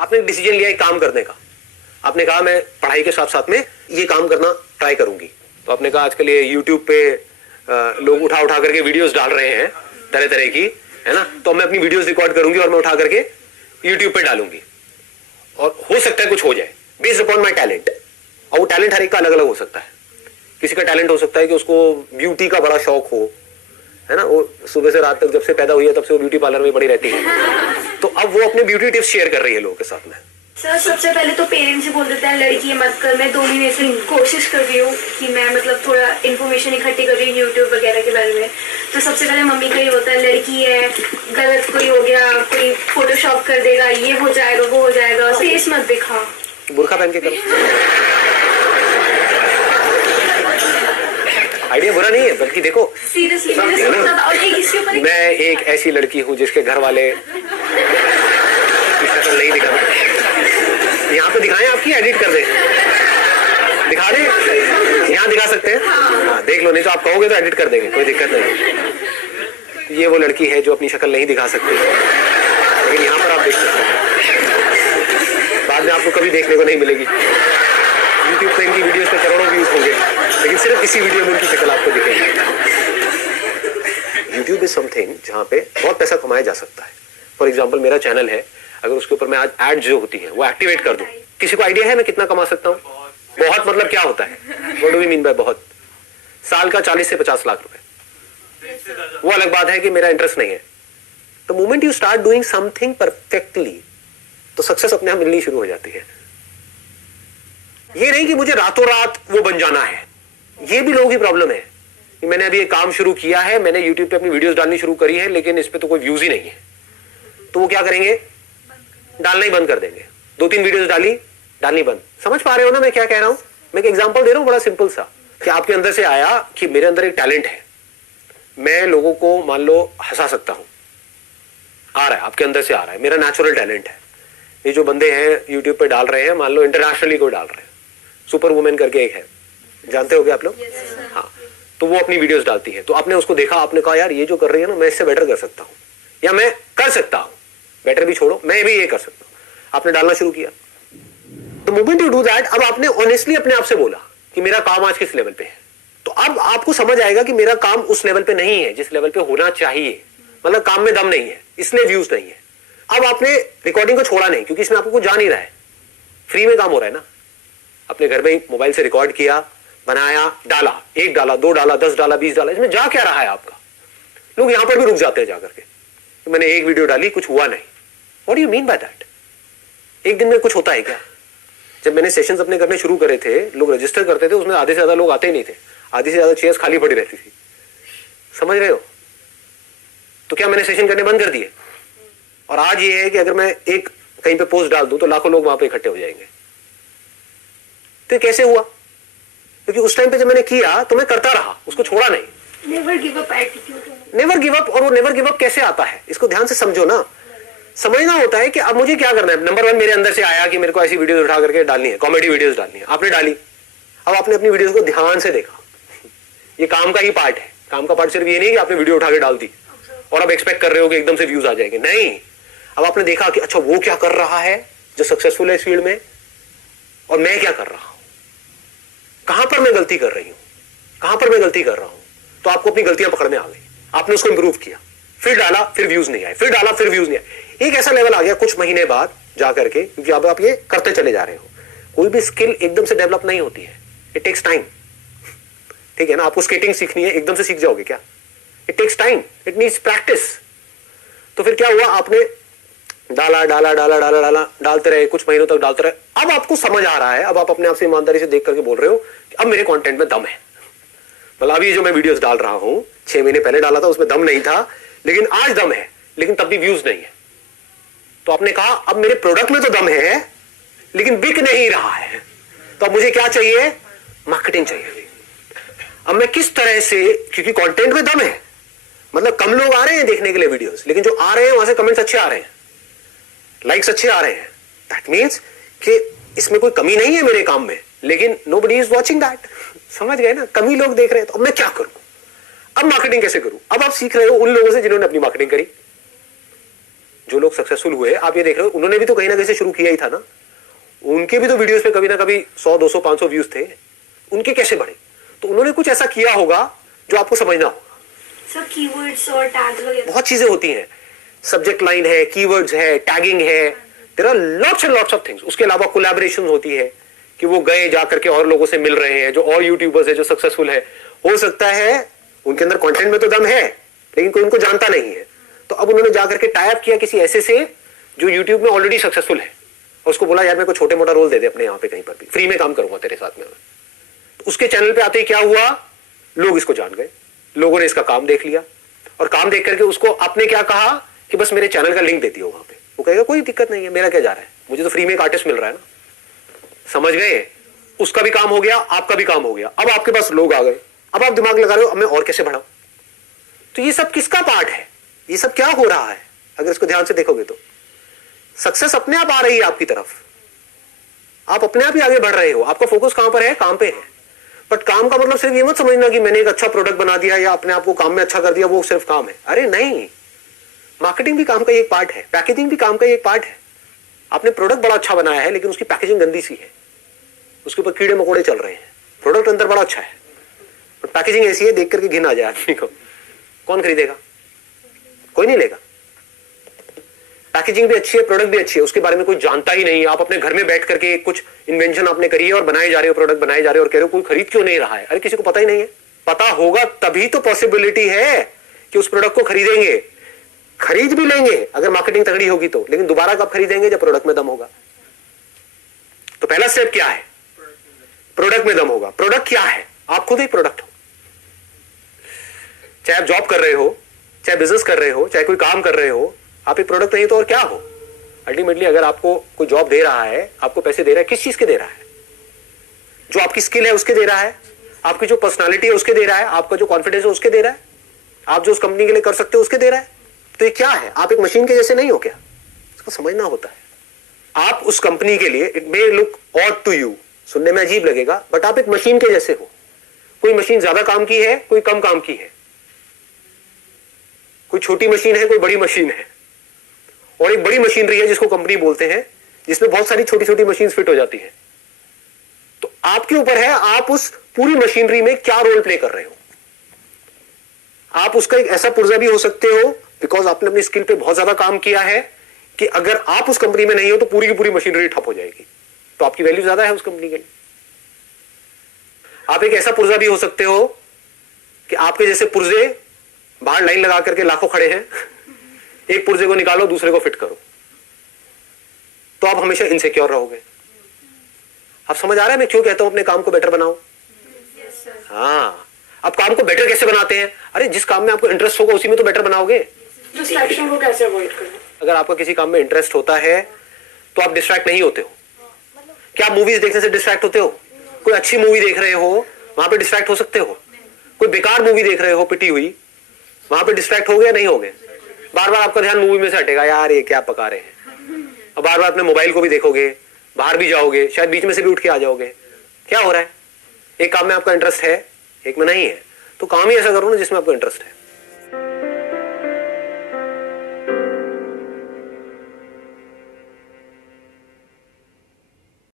आपने डिसीजन लिया एक काम करने का, आपने कहा मैं पढ़ाई के साथ साथ में ये काम करना ट्राई करूंगी। तो आपने कहा आजकल ये यूट्यूब पे लोग उठा उठा करके वीडियोस डाल रहे हैं तरह तरह की, है ना, तो मैं अपनी वीडियोस रिकॉर्ड करूंगी और मैं उठा करके यूट्यूब पे डालूंगी और हो सकता है कुछ हो जाए बेस्ड अपॉन माई टैलेंट। और वो टैलेंट हर एक का अलग अलग हो सकता है। किसी का टैलेंट हो सकता है कि उसको ब्यूटी का बड़ा शौक हो, है ना, वो सुबह से रात तक जब से पैदा हुई है तब से वो ब्यूटी पार्लर में पड़ी रहती है, तो अब वो अपने ब्यूटी टिप्स शेयर कर रही है लोगों के साथ में। सर सबसे पहले तो पेरेंट्स ही बोल देते हैं लड़की ये मत कर। मैं 2 महीने से कोशिश कर रही हूँ कि मैं मतलब थोड़ा इन्फॉर्मेशन इकट्ठी कर रही हूँ यूट्यूब वगैरह के बारे में। तो सबसे पहले मम्मी का ही होता है लड़की है, गलत कोई हो गया, कोई फोटोशॉप कर देगा, ये हो जाएगा वो हो जाएगा, फेस मत दिखा, बुर्का पहन के करो। आइडिया बुरा नहीं है, बल्कि देखो सीरियसली मैं एक ऐसी लड़की हूँ जिसके घर वाले शक्ल नहीं दिखा, यहाँ पे दिखाएं, आपकी एडिट कर दे, दिखा दे, यहाँ दिखा सकते हैं, हाँ देख लो, नहीं तो आप कहोगे तो एडिट कर देंगे, कोई दिक्कत नहीं। ये वो लड़की है जो अपनी शक्ल नहीं दिखा सकती, लेकिन यहाँ पर आप देख सकते हैं, बाद में आपको कभी देखने को नहीं मिलेगी। यूट्यूब पे इनकी वीडियोस पे करोड़ों व्यूज होंगे, लेकिन सिर्फ इसी वीडियो में इनकी शक्ल आपको दिखेगी। यूट्यूब इज समथिंग जहाँ पे बहुत पैसा कमाया जा सकता है। फॉर एग्जाम्पल मेरा चैनल है, अगर उसके ऊपर मैं आज एड जो होती है वो एक्टिवेट कर दूं, किसी को आइडिया है मैं कितना कमा सकता हूँ? बहुत मतलब क्या होता है? What do we mean by बहुत? साल का 40 से 50 लाख रुपए। वो अलग बात है कि मेरा इंटरेस्ट नहीं है। The moment you start doing something perfectly तो सक्सेस अपने आप मिलनी शुरू हो जाती है। ये नहीं कि मुझे रातों रात वो बन जाना है। ये भी लोगों की प्रॉब्लम है कि मैंने अभी एक काम शुरू किया है, मैंने यूट्यूब पे अपनी वीडियोस डालनी शुरू करी है, लेकिन इस पे तो कोई व्यूज ही नहीं है, तो वो क्या करेंगे? डालना ही बंद कर देंगे। 2-3 वीडियोस डालनी बंद। समझ पा रहे हो ना मैं क्या कह रहा हूं? मैं एक एग्जांपल दे रहा हूं बड़ा सिंपल सा, कि आपके अंदर से आया कि मेरे अंदर एक टैलेंट है, मैं लोगों को मान लो हंसा सकता हूं, आ रहा है आपके अंदर से, आ रहा है, मेरा नेचुरल टैलेंट है। ये जो बंदे हैं यूट्यूब पे डाल रहे हैं, मान लो इंटरनेशनली कोई डाल रहे हैं, सुपर वुमेन करके एक है, जानते होगे आप लोग? हाँ, तो वो अपनी वीडियोस डालती है, तो आपने उसको देखा, आपने कहा यार ये जो कर रही है ना मैं इससे बेटर कर सकता हूं, या मैं कर सकता हूं, बेटर भी छोड़ो मैं भी ये कर सकता हूं। आपने डालना शुरू किया। The moment you do that, अब आपने ऑनेस्टली अपने आप से बोला कि मेरा काम आज किस लेवल पे है, तो अब आपको समझ आएगा कि मेरा काम उस लेवल पे नहीं है जिस लेवल पे होना चाहिए, मतलब काम में दम नहीं है, इसलिए व्यूज नहीं है। अब आपने रिकॉर्डिंग को छोड़ा नहीं, क्योंकि इसमें आपको कुछ जा नहीं रहा है, फ्री में काम हो रहा है ना। अपने घर में मोबाइल से रिकॉर्ड किया, बनाया, डाला, 1 डाला, 2 डाला, 10 डाला, 20 डाला, इसमें जा क्या रहा है आपका? लोग यहां पर भी रुक जाते हैं जाकर के, तो मैंने 1 वीडियो डाली, कुछ हुआ नहीं। What do you mean by that? एक दिन में कुछ होता है क्या? जब मैंने सेशंस अपने करने शुरू करे थे, लोग रजिस्टर करते थे, उसमें आधे से ज्यादा लोग आते ही नहीं थे, आधी से ज्यादा चेयर्स खाली पड़ी रहती थी। समझ रहे हो? तो क्या मैंने सेशन करने बंद कर दिए? और आज ये है कि अगर मैं एक कहीं पे पोस्ट डाल दूं तो लाखों लोग वहां पे इकट्ठे हो जाएंगे। तो कैसे हुआ? क्योंकि उस टाइम पे जब मैंने किया तो मैं करता रहा, उसको छोड़ा नहीं। Never give up attitude. Never give up. और वो नेवर गिव अप कैसे आता है, इसको ध्यान से समझो ना। समझना होता है कि अब मुझे क्या करना है। नंबर 1 मेरे अंदर से आया कि मेरे को ऐसी वीडियोस उठा करके डालनी है, कॉमेडी वीडियोस डालनी है, आपने डाली। अब आपने अपनी वीडियोस को ध्यान से देखा, ये काम का ही पार्ट है। काम का पार्ट सिर्फ ये नहीं कि आपने वीडियो उठा के डाल दी और अब एक्सपेक्ट कर रहे हो कि एकदम से व्यूज आ जाएंगे, नहीं। अब आपने देखा कि अच्छा वो क्या कर रहा है जो सक्सेसफुल है इस फील्ड में, और मैं क्या कर रहा हूं, कहां पर मैं गलती कर रही हूं, कहां पर मैं गलती कर रहा हूं। तो आपको अपनी गलतियां पकड़ में आ गई, आपने उसको इंप्रूव किया, फिर डाला, फिर व्यूज नहीं आए, फिर डाला, फिर व्यूज नहीं आए। एक ऐसा लेवल आ गया कुछ महीने बाद जाकर के, क्योंकि अब आप ये करते चले जा रहे हो। कोई भी स्किल एकदम से डेवलप नहीं होती है, इट टेक्स टाइम। ठीक है ना? आपको स्केटिंग सीखनी है, एकदम से सीख जाओगे क्या? It takes time, it needs practice. तो फिर क्या हुआ, आपने डाला डाला डाला डाला डाला डालते रहे, कुछ महीनों तक डालते रहे। अब आपको समझ आ रहा है, अब आप अपने आप से ईमानदारी से देख करके बोल रहे हो कि अब मेरे कंटेंट में दम है। मतलब अभी जो मैं वीडियोस डाल रहा हूं, 6 महीने पहले डाला था, उसमें दम नहीं था, लेकिन आज दम है, लेकिन तब भी व्यूज नहीं है। तो आपने कहा अब मेरे प्रोडक्ट में तो दम है, लेकिन बिक नहीं रहा है। तो अब मुझे क्या चाहिए? मार्केटिंग चाहिए। अब मैं किस तरह से, क्योंकि कंटेंट में दम है, मतलब कम लोग आ रहे हैं देखने के लिए वीडियोस, लेकिन जो आ रहे हैं वहां से कमेंट्स अच्छे आ रहे हैं, लाइक्स अच्छे आ रहे हैं। दैट मीन्स कि इसमें कोई कमी नहीं है मेरे काम में, लेकिन नोबडी इज वॉचिंग दैट। समझ गए ना? कमी लोग देख रहे हैं, तो अब मैं क्या करूं? अब मार्केटिंग कैसे करूं? अब आप सीख रहे हो उन लोगों से जिन्होंने अपनी मार्केटिंग करी, जो लोग सक्सेसफुल हुए आप ये देख रहे हो, उन्होंने भी तो कहीं ना कहीं से शुरू किया ही था ना। उनके भी तो वीडियोस पे कभी ना कभी 100 200 500 व्यूज थे, उनके कैसे बढ़े? तो उन्होंने कुछ ऐसा किया होगा जो आपको समझना होगा। सर कीवर्ड्स और टैग्स वगैरह बहुत चीजें होती हैं, सब्जेक्ट लाइन है, कीवर्ड्स है, टैगिंग है, there are lots and lots of things. उसके अलावा कोलैबोरेशन होती है कि वो गए जाकर के और लोगों से मिल रहे हैं, जो और यूट्यूबर्स है जो सक्सेसफुल है। हो सकता है उनके अंदर कंटेंट में तो दम है लेकिन कोई उनको जानता नहीं है, तो अब उन्होंने जाकर के टाई अप किया किसी ऐसे से जो यूट्यूब में ऑलरेडी सक्सेसफुल है, और उसको बोला यार मेरे को छोटे मोटा रोल दे दे अपने यहाँ पे कहीं पर भी, फ्री में काम करूंगा तेरे साथ में। तो उसके चैनल पे आते ही क्या हुआ, लोग इसको जान गए, लोगों ने इसका काम देख लिया, और काम देख करके उसको आपने क्या कहा कि बस मेरे चैनल का लिंक दे दियो वहां पे। वो कहेगा कोई दिक्कत नहीं है, मेरा क्या जा रहा है, मुझे तो फ्री में एक आर्टिस्ट मिल रहा है ना। समझ गए? उसका भी काम हो गया, आपका भी काम हो गया। अब आपके पास लोग आ गए, अब आप दिमाग लगा रहे हो अब मैं और कैसे बढ़ाऊं। तो ये सब किसका पार्ट है, ये सब क्या हो रहा है? अगर इसको ध्यान से देखोगे तो सक्सेस अपने आप आ रही है आपकी तरफ, आप अपने आप ही आगे बढ़ रहे हो। आपका फोकस कहां पर है? काम पे है। बट काम का मतलब सिर्फ ये मत समझना कि मैंने एक अच्छा प्रोडक्ट बना दिया या अपने आप को काम में अच्छा कर दिया, वो सिर्फ काम है। अरे नहीं, मार्केटिंग भी काम का एक पार्ट है, पैकेजिंग भी काम का एक पार्ट है। आपने प्रोडक्ट बड़ा अच्छा बनाया है लेकिन उसकी पैकेजिंग गंदी सी है, उसके ऊपर कीड़े मकोड़े चल रहे हैं। प्रोडक्ट अंदर बड़ा अच्छा है पर पैकेजिंग ऐसी है देख करके घिन आ जाए आदमी को। कौन खरीदेगा? कोई नहीं लेगा। पैकेजिंग भी अच्छी है, प्रोडक्ट भी अच्छी है, उसके बारे में कोई जानता ही नहीं है। आप अपने घर में बैठ करके कुछ इन्वेंशन आपने करी है और बनाए जा रहे हो, प्रोडक्ट बनाए जा रहे हो, और कह रहे हो कोई खरीद क्यों नहीं रहा है। अरे किसी को पता ही नहीं है। पता होगा तभी तो पॉसिबिलिटी है कि उस प्रोडक्ट को खरीदेंगे। खरीद भी लेंगे अगर मार्केटिंग तगड़ी होगी तो, लेकिन दोबारा कब खरीदेंगे? जब प्रोडक्ट में दम होगा। तो पहला स्टेप क्या है? प्रोडक्ट में दम होगा। प्रोडक्ट क्या है? आप खुद एक प्रोडक्ट हो। चाहे आप जॉब कर रहे हो, चाहे बिजनेस कर रहे हो, चाहे कोई काम कर रहे हो, आप एक प्रोडक्ट नहीं तो और क्या हो? अल्टीमेटली अगर आपको कोई जॉब दे रहा है, आपको पैसे दे रहा है, किस चीज के दे रहा है? जो आपकी स्किल है उसके दे रहा है, आपकी जो पर्सनालिटी है उसके दे रहा है, आपका जो कॉन्फिडेंस है उसके दे रहा है, आप जो उस कंपनी के लिए कर सकते हो उसके दे रहा है। तो ये क्या है? आप एक मशीन के जैसे नहीं हो क्या? इसको समझना होता है। आप उस कंपनी के लिए, it may look odd to you, सुनने में अजीब लगेगा, बट आप एक मशीन के जैसे हो। कोई मशीन ज्यादा काम की है, कोई कम काम की है, कोई छोटी मशीन है, कोई बड़ी मशीन है, और एक बड़ी मशीनरी है जिसको कंपनी बोलते हैं, जिसमें बहुत सारी छोटी छोटी मशीन फिट हो जाती है। तो आपके ऊपर है आप उस पूरी मशीनरी में क्या रोल प्ले कर रहे हो। आप उसका एक ऐसा पुर्जा भी हो सकते हो बिकॉज आपने अपनी स्किल पे बहुत ज्यादा काम किया है कि अगर आप उस कंपनी में नहीं हो तो पूरी की पूरी मशीनरी ठप हो जाएगी, तो आपकी वैल्यू ज्यादा है उस कंपनी के लिए। आप एक ऐसा पुर्जा भी हो सकते हो कि आपके जैसे पुर्जे बाहर लाइन लगा करके लाखों खड़े हैं, एक पुर्जे को निकालो दूसरे को फिट करो, तो आप हमेशा इनसिक्योर रहोगे। आप समझ आ रहा है मैं क्यों कहता हूं अपने काम को बेटर बनाओ? हाँ, अब काम को बेटर कैसे बनाते हैं? अरे जिस काम में आपको इंटरेस्ट होगा उसी में तो बेटर बनाओगे। डिस्ट्रैक्शन को कैसे अवॉइड करना? अगर आपका किसी काम में इंटरेस्ट होता है तो आप डिस्ट्रैक्ट नहीं होते हो। क्या आप मूवीज देखने से डिस्ट्रैक्ट होते हो? कोई अच्छी मूवी देख रहे हो वहां पे डिस्ट्रैक्ट हो सकते हो। कोई बेकार मूवी देख रहे हो पिटी हुई, वहां पे डिस्ट्रैक्ट हो गया नहीं हो गए? बार बार आपका ध्यान मूवी में से हटेगा, यार ये क्या पका रहे हैं, और बार बार अपने मोबाइल को भी देखोगे, बाहर भी जाओगे, शायद बीच में से भी उठ के आ जाओगे। क्या हो रहा है? एक काम में आपका इंटरेस्ट है, एक में नहीं है, तो काम ही ऐसा करो ना जिसमें आपको इंटरेस्ट है।